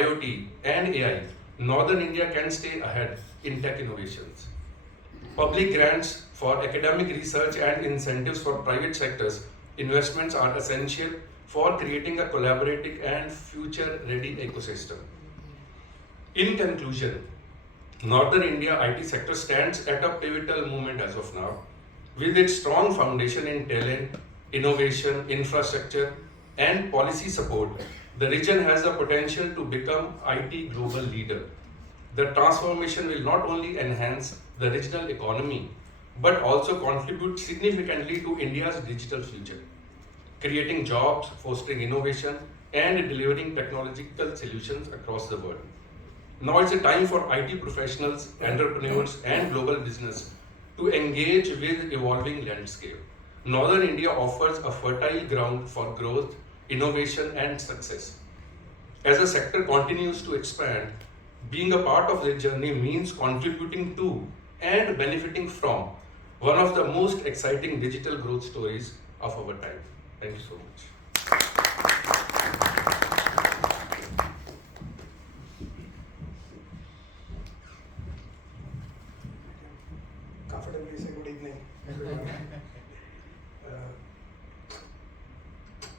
IoT, and AI, Northern India can stay ahead in tech innovations. Public grants for academic research and incentives for private sectors investments are essential for creating a collaborative and future ready ecosystem. In conclusion, Northern India IT sector stands at a pivotal moment as of now. With its strong foundation in talent, innovation, infrastructure, and policy support, the region has the potential to become IT global leader. The transformation will not only enhance the regional economy but also contribute significantly to India's digital future, creating jobs, fostering innovation, and delivering technological solutions across the world. Now it's a time for IT professionals, entrepreneurs, and global business to engage with evolving landscape. Northern India offers a fertile ground for growth, innovation, and success. As the sector continues to expand, being a part of the journey means contributing to and benefiting from one of the most exciting digital growth stories of our time. Thank you so much. Comfortably say good evening, everyone.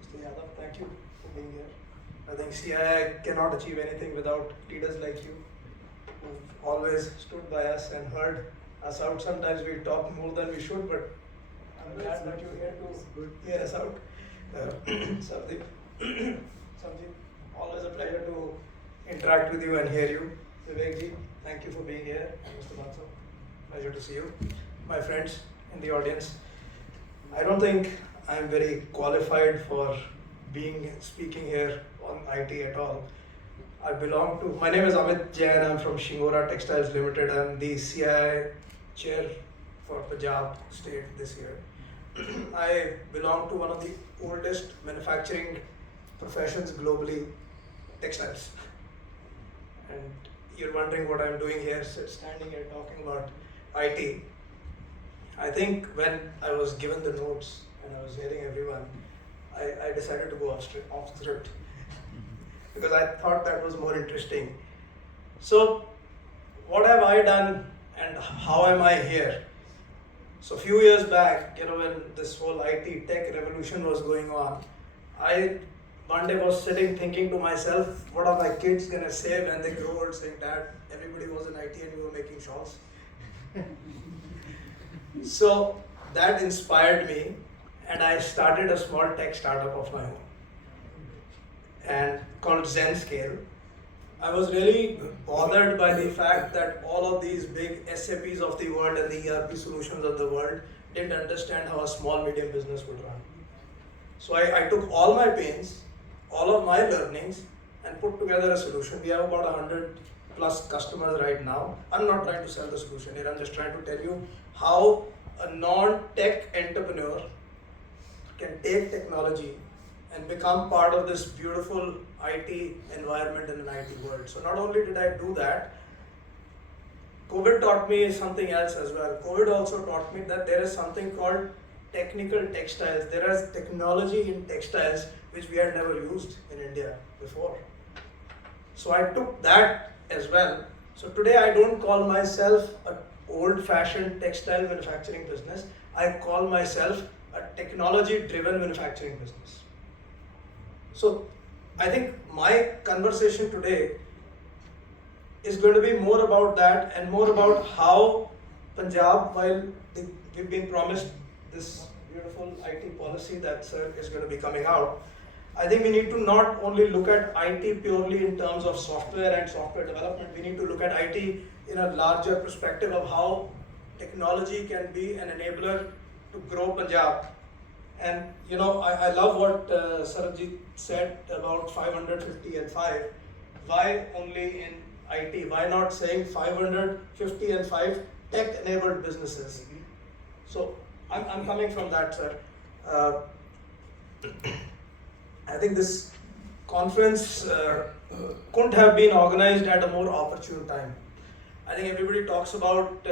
Mr. Yadav, thank you for being here. I think CII cannot achieve anything without leaders like you, who've always stood by us and heard us out. Sometimes we talk more than we should, but I'm glad that you're here to hear us out. Sardeep, Sardeep, always a pleasure to interact with you and hear you. Vivekji, thank you for being here. And Mr. Bansal, pleasure to see you. My friends in the audience, I don't think I'm very qualified for speaking here on IT at all. My name is Amit Jain, I'm from Shingora Textiles Limited. I'm the CII chair for Punjab state this year. I belong to one of the oldest manufacturing professions globally, textiles. And you're wondering what I'm doing here, standing here talking about IT. I think when I was given the notes and I was hearing everyone, I decided to go off script because I thought that was more interesting. So, what have I done and how am I here? So, a few years back, when this whole IT tech revolution was going on, I one day was sitting thinking to myself, what are my kids gonna say when they grow old, saying, Dad, everybody was in IT and you were making shawls. So that inspired me, and I started a small tech startup of my own, and called ZenScale. I was really bothered by the fact that all of these big SAPs of the world and the ERP solutions of the world didn't understand how a small medium business would run. So I took all my pains, all of my learnings, and put together a solution. We have about 100 plus customers right now. I'm not trying to sell the solution here, I'm just trying to tell you how a non-tech entrepreneur can take technology and become part of this beautiful IT environment in an IT world. So not only did I do that, COVID taught me something else as well. COVID also taught me that there is something called technical textiles. There is technology in textiles which we had never used in India before. So I took that as well. So today I don't call myself an old-fashioned textile manufacturing business. I call myself a technology-driven manufacturing business. So I think my conversation today is going to be more about that and more about how Punjab, while we've been promised this beautiful IT policy that sir is going to be coming out, I think we need to not only look at IT purely in terms of software and software development, we need to look at IT in a larger perspective of how technology can be an enabler to grow Punjab. And I love what Sarajit said about 550 and 5. Why only in IT? Why not saying 550 and 5 tech-enabled businesses? So I'm coming from that, sir. I think this conference couldn't have been organized at a more opportune time. I think everybody talks about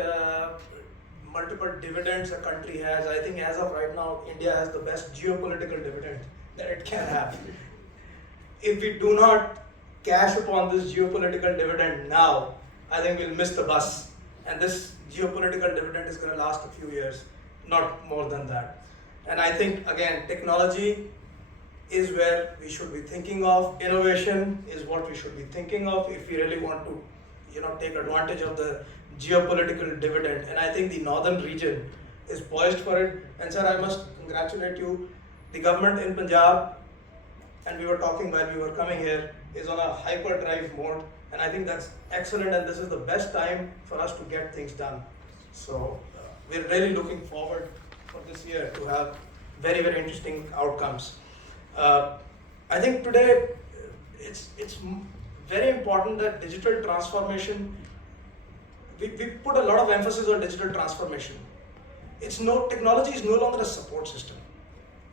multiple dividends a country has. I think as of right now, India has the best geopolitical dividend that it can have. If we do not cash upon this geopolitical dividend now, I think we'll miss the bus. And this geopolitical dividend is going to last a few years, not more than that. And I think, again, technology is where we should be thinking of. Innovation is what we should be thinking of if we really want to, take advantage of the geopolitical dividend. And I think the northern region is poised for it. And sir, I must congratulate you. The government in Punjab, and we were talking while we were coming here, is on a hyperdrive mode. And I think that's excellent, and this is the best time for us to get things done. So we're really looking forward for this year to have very, very interesting outcomes. I think today it's very important that digital transformation, we put a lot of emphasis on digital transformation. Technology is no longer a support system.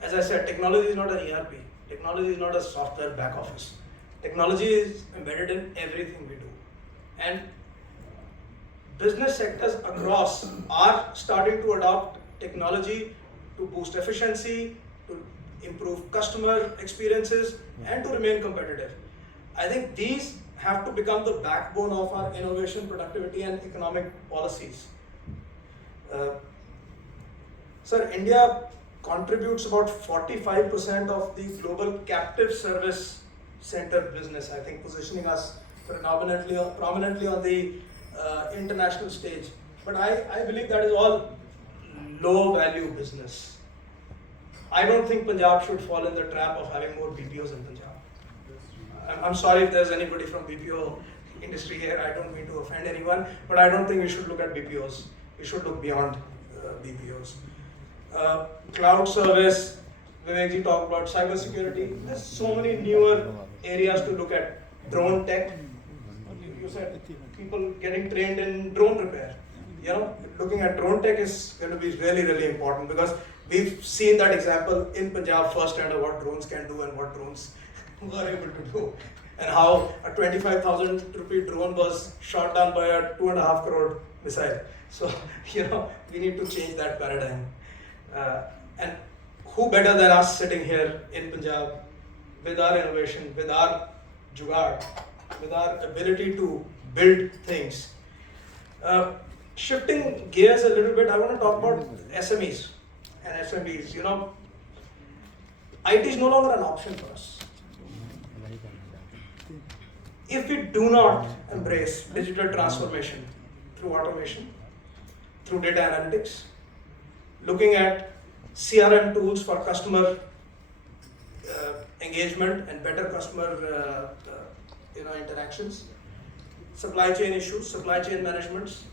As I said, technology is not an ERP. Technology is not a software back office. Technology is embedded in everything we do. And business sectors across are starting to adopt technology to boost efficiency, to improve customer experiences, and to remain competitive. I think these have to become the backbone of our innovation, productivity, and economic policies. Sir, India contributes about 45% of the global captive service center business, I think, positioning us prominently on the international stage. But I believe that is all low value business. I don't think Punjab should fall in the trap of having more BPOs in Punjab. I'm sorry if there's anybody from BPO industry here, I don't mean to offend anyone, but I don't think we should look at BPOs. We should look beyond BPOs. Cloud service, Vivekji talked about cybersecurity. There's so many newer areas to look at. Drone tech. You said people getting trained in drone repair. Looking at drone tech is going to be really, really important because we've seen that example in Punjab firsthand of what drones can do and what drones were able to do. And how a 25,000 rupee drone was shot down by a 2.5 crore missile. So, we need to change that paradigm. And who better than us sitting here in Punjab with our innovation, with our jugaad, with our ability to build things. Shifting gears a little bit, I want to talk about SMEs and SMBs. IT is no longer an option for us. If we do not embrace digital transformation through automation, through data analytics, looking at CRM tools for customer engagement and better customer interactions, supply chain issues, supply chain managements,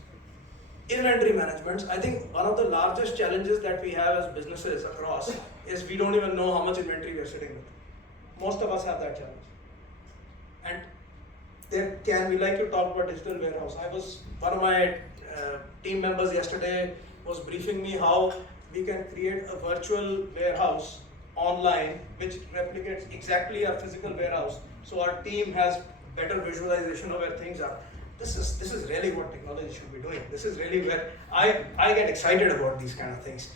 inventory managements. I think one of the largest challenges that we have as businesses across is we don't even know how much inventory we are sitting with. Most of us have that challenge. And there can be, like you talked about digital warehouse. One of my team members yesterday was briefing me how we can create a virtual warehouse online which replicates exactly our physical warehouse, so our team has better visualization of where things are. This is really what technology should be doing. This is really where I get excited about these kind of things.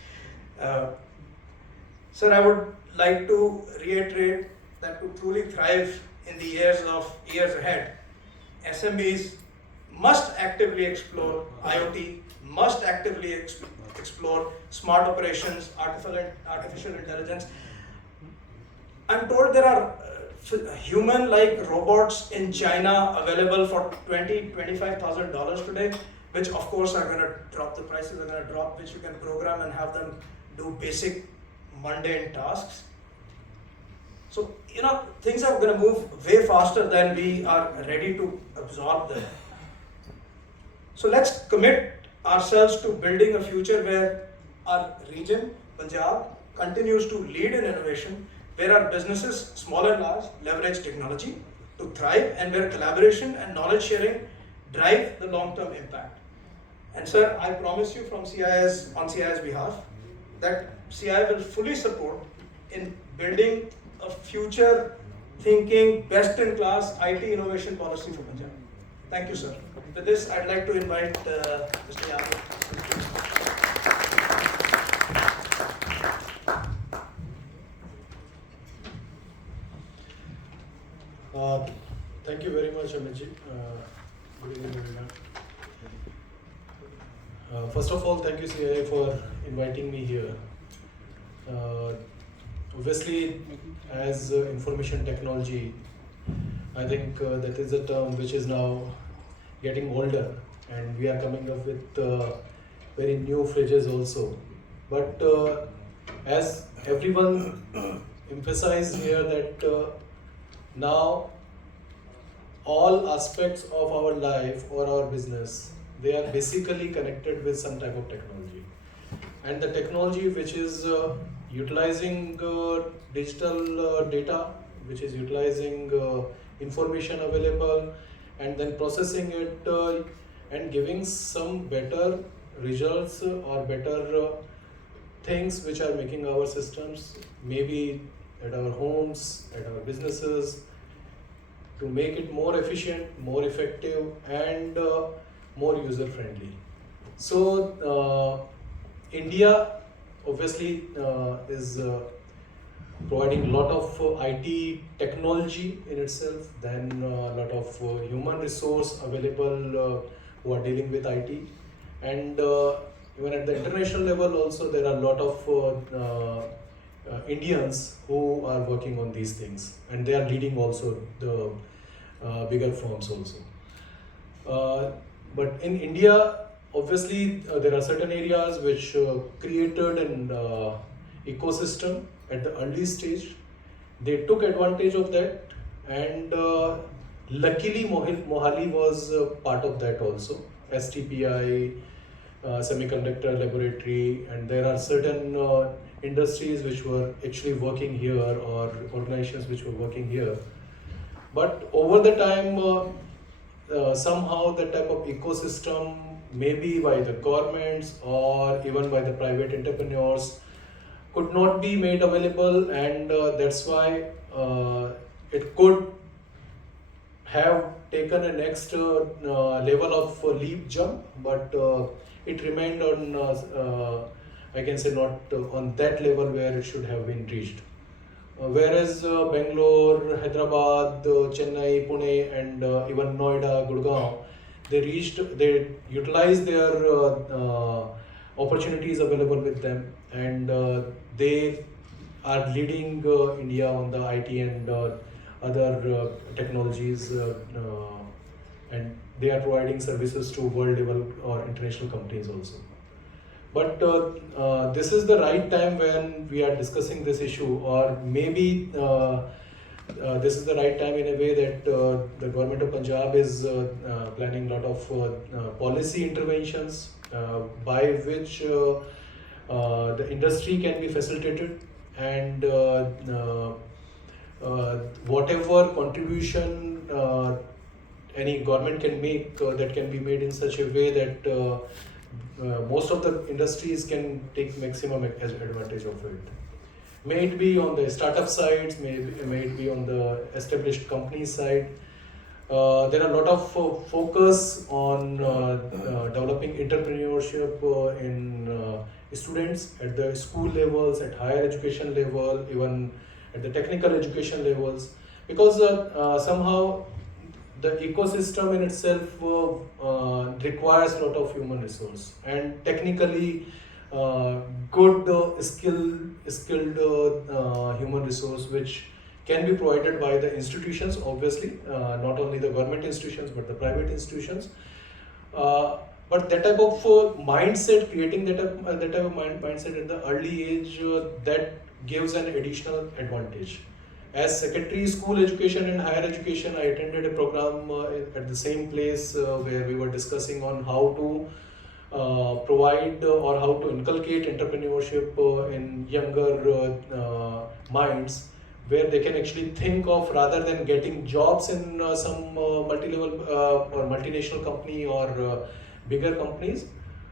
Sir, I would like to reiterate that to truly thrive in the years ahead, SMBs must actively explore IoT, must actively explore smart operations, artificial intelligence. I'm told there are human-like robots in China available for $20,000-$25,000 today, which of course are going to drop, the prices are going to drop, which you can program and have them do basic mundane tasks. So, things are going to move way faster than we are ready to absorb them. So let's commit ourselves to building a future where our region, Punjab, continues to lead in innovation, where our businesses, small and large, leverage technology to thrive, and where collaboration and knowledge sharing drive the long-term impact. And sir, I promise you from on CII's behalf that CII will fully support in building a future-thinking, best-in-class IT innovation policy for Punjab. Thank you, sir. With this, I'd like to invite Mr. Yadav. Thank you very much, Amitji. Good evening, everyone. First of all, thank you, Cii Ai, for inviting me here. Uh, Obviously, as information technology, I think that is a term which is now getting older, and we are coming up with very new phrases also. But as everyone emphasized here, that now all aspects of our life or our business, they are basically connected with some type of technology, and the technology which is utilizing digital data, which is utilizing information available, and then processing it and giving some better results or better things which are making our systems, maybe at our homes, at our businesses, to make it more efficient, more effective, and more user friendly. So, India obviously is providing a lot of IT technology in itself, then a lot of human resource available who are dealing with IT, and even at the international level also there are a lot of Indians who are working on these things, and they are leading also the bigger firms also. But in India, obviously, there are certain areas which created an ecosystem at the early stage. They took advantage of that, and luckily, Mohali was part of that also. STPI, semiconductor laboratory, and there are certain industries which were actually working here, or organizations which were working here. But over the time, somehow that type of ecosystem, maybe by the governments or even by the private entrepreneurs, could not be made available, and that's why it could have taken a next level of leap jump, but it remained on, I can say, not on that level where it should have been reached. Whereas Bangalore, Hyderabad, Chennai, Pune, and even Noida, Gurgaon, they utilized their opportunities available with them, and they are leading India on the IT and other technologies, and they are providing services to world level or international companies also. But this is the right time when we are discussing this issue, or maybe this is the right time in a way that the government of Punjab is planning a lot of policy interventions by which the industry can be facilitated, and whatever contribution any government can make, that can be made in such a way that most of the industries can take maximum advantage of it. May it be on the startup sides, may it be on the established company side. There are a lot of focus on developing entrepreneurship in students at the school levels, at higher education level, even at the technical education levels, because somehow the ecosystem in itself requires a lot of human resource, and technically good skilled human resource, which can be provided by the institutions, obviously, not only the government institutions but the private institutions. But that type of mindset, creating that type of mindset at the early age, that gives an additional advantage. As Secretary School Education and Higher Education, I attended a program at the same place where we were discussing on how to provide or how to inculcate entrepreneurship in younger minds, where they can actually think of, rather than getting jobs in some multi-level or multinational company or bigger companies,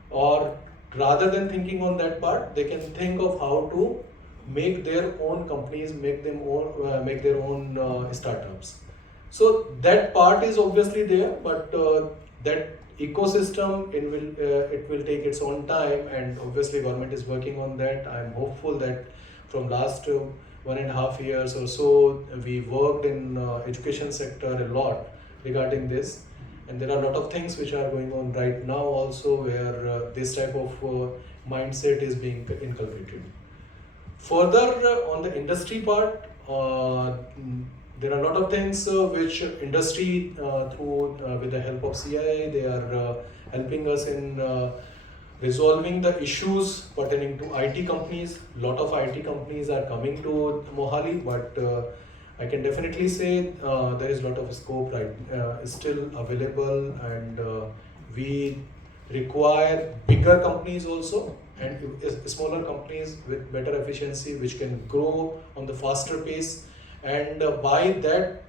or rather than thinking on that part, they can think of how to make their own companies, make their own startups. So that part is obviously there, but that ecosystem, it will take its own time, and obviously government is working on that. I am hopeful that from last 1.5 years or so, we worked in education sector a lot regarding this, and there are a lot of things which are going on right now also where this type of mindset is being inculcated. Further, on the industry part, there are a lot of things which industry through with the help of CII, they are helping us in resolving the issues pertaining to IT companies. Lot of IT companies are coming to Mohali, but I can definitely say there is a lot of scope still available, and we require bigger companies also, and smaller companies with better efficiency which can grow on the faster pace, and by that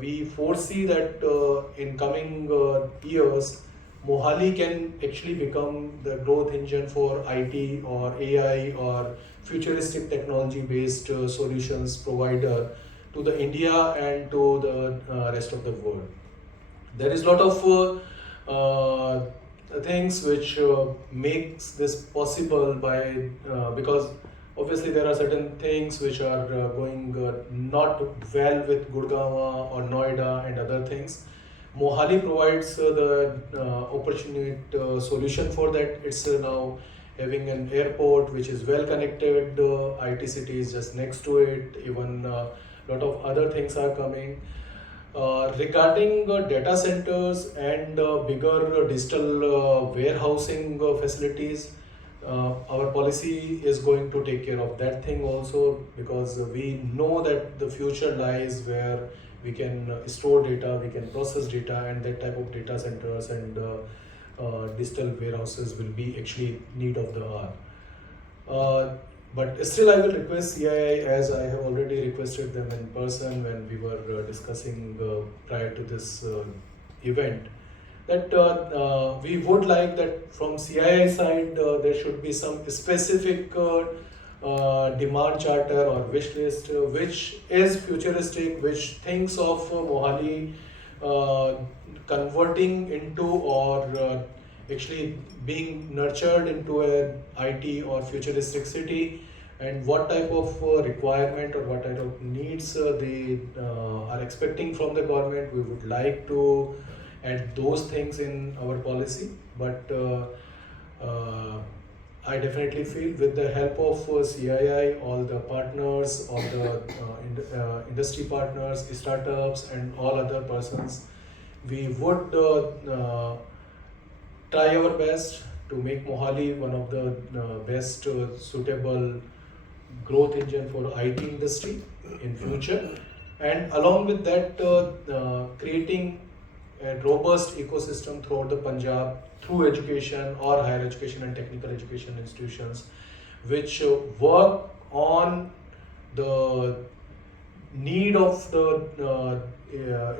we foresee that in coming years Mohali can actually become the growth engine for IT or AI or futuristic technology based solutions provider to the India and to the rest of the world. There is a lot of things which makes this possible by because obviously there are certain things which are going not well with Gurgaon or Noida and other things. Mohali provides the opportunity solution for that. It's now having an airport which is well connected. IT city is just next to it. Even lot of other things are coming. Regarding data centers and bigger digital warehousing facilities, our policy is going to take care of that thing also, because we know that the future lies where we can store data, we can process data, and that type of data centers and digital warehouses will be actually need of the hour. But still, I will request CII, as I have already requested them in person when we were discussing prior to this event, that we would like that from CII side there should be some specific demand charter or wish list which is futuristic, which thinks of Mohali converting into or actually being nurtured into an IT or futuristic city, and what type of requirement or what type of needs they are expecting from the government. We would like to add those things in our policy, but I definitely feel with the help of CII, all the partners, all the industry partners, startups, and all other persons, we would try our best to make Mohali one of the best suitable growth engine for IT industry in future, and along with that creating a robust ecosystem throughout the Punjab through education or higher education and technical education institutions which work on the need of the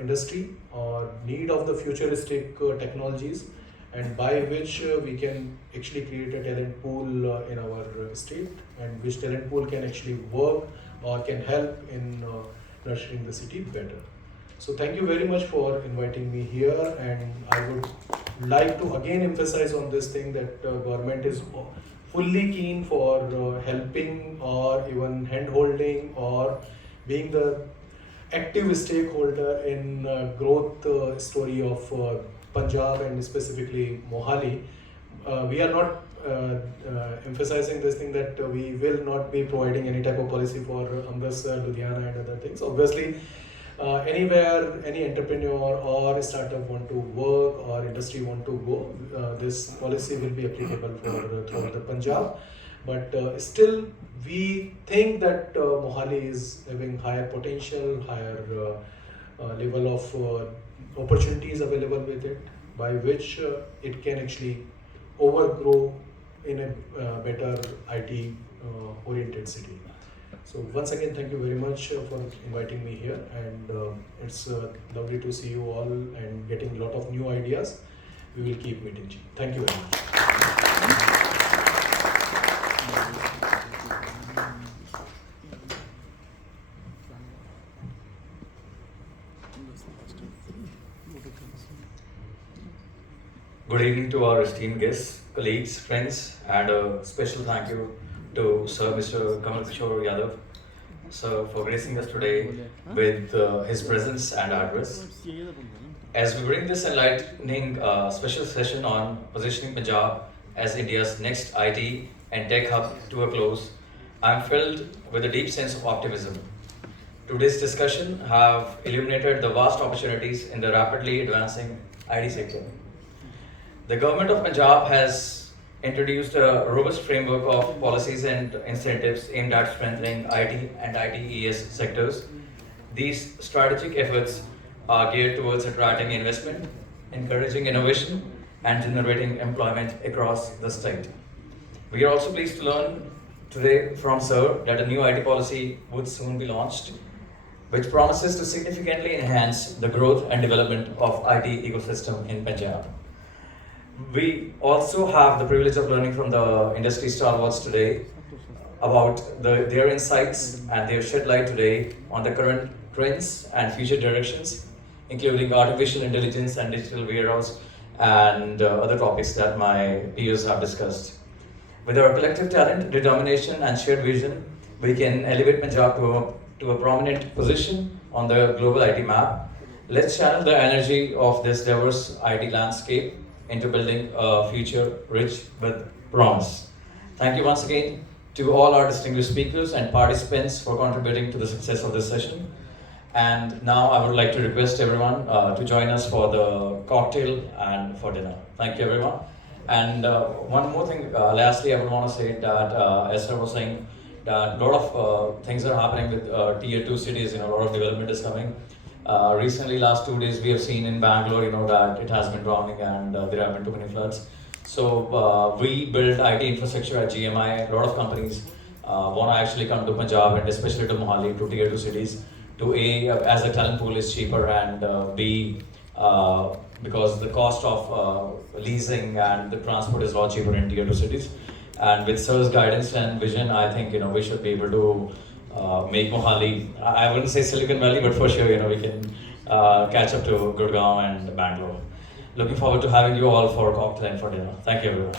industry or need of the futuristic technologies, and by which we can actually create a talent pool in our state, and which talent pool can actually work or can help in nurturing the city better. So thank you very much for inviting me here, and I would like to again emphasize on this thing that government is fully keen for helping or even hand holding or being the active stakeholder in growth story of Punjab and specifically Mohali. We are not emphasizing this thing that we will not be providing any type of policy for Amritsar, Ludhiana and other things. Obviously, anywhere any entrepreneur or startup want to work or industry want to go, this policy will be applicable for throughout the Punjab. But still, we think that Mohali is having higher potential, higher level of opportunities available with it, by which it can actually overgrow in a better IT oriented city. So once again, thank you very much for inviting me here, and it's lovely to see you all and getting a lot of new ideas. We will keep meeting you. Thank you very much. Good evening to our esteemed guests, colleagues, friends, and a special thank you to Sir Mr. Kamal Kishore Yadav sir, for gracing us today with his presence and address. As we bring this enlightening special session on positioning Punjab as India's next IT and tech hub to a close, I am filled with a deep sense of optimism. Today's discussion have illuminated the vast opportunities in the rapidly advancing IT sector. The government of Punjab has introduced a robust framework of policies and incentives aimed at strengthening IT and ITES sectors. These strategic efforts are geared towards attracting investment, encouraging innovation, and generating employment across the state. We are also pleased to learn today from Sir that a new IT policy would soon be launched, which promises to significantly enhance the growth and development of IT ecosystem in Punjab. We also have the privilege of learning from the industry stalwarts today about their insights, and they have shed light today on the current trends and future directions, including artificial intelligence and digital warehouse and other topics that my peers have discussed. With our collective talent, determination, and shared vision, we can elevate Punjab to a prominent position on the global IT map. Let's channel the energy of this diverse IT landscape into building a future rich with promise. Thank you once again to all our distinguished speakers and participants for contributing to the success of this session. And now I would like to request everyone to join us for the cocktail and for dinner. Thank you, everyone. And one more thing, lastly, I would want to say that, as Sir was saying, that a lot of things are happening with tier 2 cities, a lot of development is coming. Recently, last 2 days, we have seen in Bangalore, that it has been drowning and there have been too many floods. So we build IT infrastructure at GMI. A lot of companies want to actually come to Punjab and especially to Mohali, to tier 2 cities. To A, as the talent pool is cheaper, and B, because the cost of leasing and the transport is a lot cheaper in tier 2 cities. And with Sir's guidance and vision, I think we should be able to make Mohali, I wouldn't say Silicon Valley, but for sure we can catch up to Gurgaon and Bangalore. Looking forward to having you all for cocktail and for dinner. Thank you, everyone.